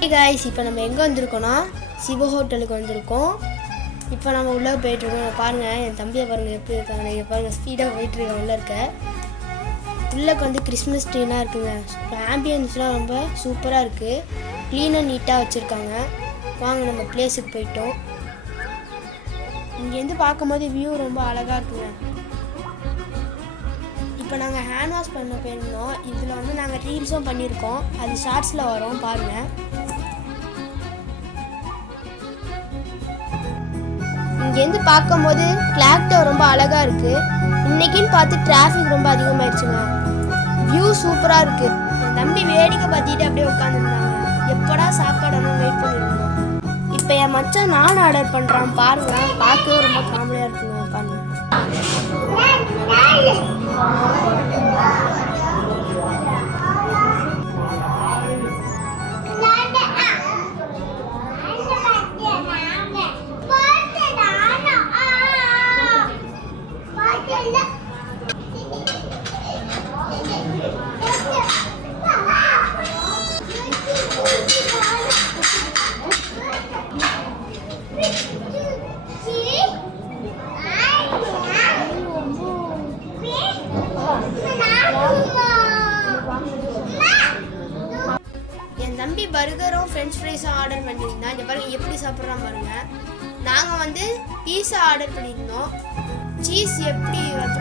Hey guys, இப்போ நம்ம எங்கே வந்திருக்கோன்னா சிவ ஹோட்டலுக்கு வந்திருக்கோம். இப்போ நம்ம உள்ளே போயிட்டுருக்கோம். பாருங்கள், என் தம்பியை பாருங்கள் எப்படி இருக்காங்க. இங்கே பாருங்கள், ஸ்பீடாக போயிட்டுருக்கேன். உள்ளே இருக்க உள்ளக்கு வந்து கிறிஸ்மஸ் ட்ரீலாம் இருக்குங்க. ஆம்பியன்ஸ்லாம் ரொம்ப சூப்பராக இருக்குது. க்ளீனாக நீட்டாக வச்சுருக்காங்க. வாங்க நம்ம பிளேஸுக்கு போயிட்டோம். இங்கேருந்து பார்க்கும்போது வியூ ரொம்ப அழகாக இருக்குங்க. இப்போ நாங்கள் ஹேண்ட் வாஷ் பண்ண போயிருந்தோம். இதில் வந்து நாங்கள் ரீல்ஸும் பண்ணியிருக்கோம். அது ஷார்ட்ஸில் வரும் பாருங்கள். இங்கேருந்து பார்க்கும்போது கிளாக் டவர் ரொம்ப அழகாக இருக்குது. இன்றைக்கின்னு பார்த்து டிராஃபிக் ரொம்ப அதிகமாகிடுச்சுங்க. வியூ சூப்பராக இருக்குது. என் தம்பி வேடிக்கை பார்த்துட்டு அப்படியே உட்காந்துருந்தாங்க. எப்படா சாப்பாடணும் வெயிட் பண்ணியிருந்தோம். இப்போ என் மச்சான் நான் ஆர்டர் பண்ணுறான் பாருங்கள். பார்க்கவே ரொம்ப காமெடியாக இருக்குங்க. பாருங்கள், என் தம்பி பர்கரும் ஃப்ரெஞ்ச் ஃப்ரைஸும் ஆர்டர் பண்ணியிருந்தான். இங்கே பாருங்கள் எப்படி சாப்பிட்றான் பாருங்கள். நாங்கள் வந்து பீஸா ஆர்டர் பண்ணியிருந்தோம். சீஸ் எப்படி வந்து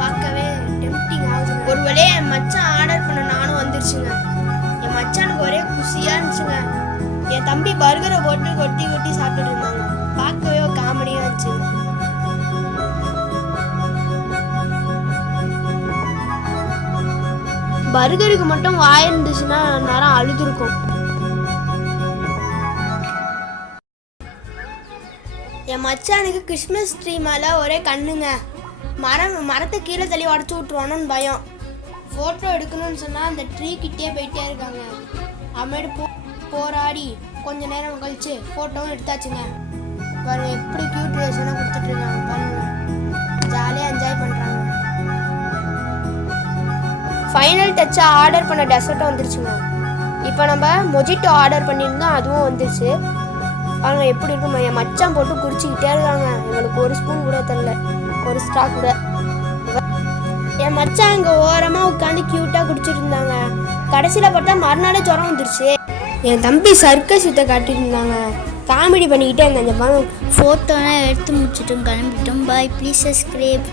பார்க்கவே டெம்ப்டிங் ஆகுது. ஒரு வேளையே என் மச்சான் ஆர்டர் பண்ண நானும் வந்துருச்சுங்க. என் மச்சானுக்கு ஒரே குஷியாக இருந்துச்சுங்க. என் தம்பி பர்கரை போட்டு கொட்டி கொட்டி சாப்பிட்டுட்டு இருந்தாங்க. பார்க்கவே காமெடியாக இருந்துச்சுங்க. பர்கருக்கு மட்டும் வாய் இருந்துச்சுன்னா நேரம் அழுதுருக்கும். என் மச்சானுக்கு கிறிஸ்மஸ் ட்ரீ மேலே ஒரே கண்ணுங்க. மரத்தை கீழே தள்ளி உடச்சி விட்ருவானோன்னு பயம். ஃபோட்டோ எடுக்கணும்னு சொன்னால் அந்த ட்ரீ கிட்டே போயிட்டே இருக்காங்க. அம்மேடு போராடி கொஞ்ச நேரம் கழிச்சு ஃபோட்டோவும் எடுத்தாச்சுங்க. பாருங்க எப்படி க்யூட் ரிலேஷனாக கொடுத்துட்டு இருக்காங்க. பாருங்க, ஜாலியாக என்ஜாய் பண்ணுறாங்க. ஃபைனல் டச்சாக ஆர்டர் பண்ண டெசர்ட்டும் வந்துருச்சுங்க. இப்போ நம்ம மொஜிட்டோ ஆர்டர் பண்ணியிருந்தோம், அதுவும் வந்துருச்சு. அவங்க எப்படி இருக்கும். என் மச்சான் போட்டு குடிச்சிக்கிட்டே இருக்காங்க. எங்களுக்கு ஒரு ஸ்பூன் கூட தரல, ஒரு ஸ்ட்ரா கூட. என் மச்சான் இங்கே ஓரமாக உட்காந்து க்யூட்டாக குடிச்சிட்டு இருந்தாங்க. கடைசியில் பார்த்தா மறுநாளே ஜுரம் வந்துருச்சு. என் தம்பி சர்க்கஸ் வித்தை காட்டிட்டு இருந்தாங்க. காமெடி பண்ணிக்கிட்டே இருந்தாங்க. ஃபோட்டோலாம் எடுத்து முடிச்சிட்டோம், கிளம்பிட்டோம். பாய், ப்ளீஸ் சப்ஸ்கிரைப்.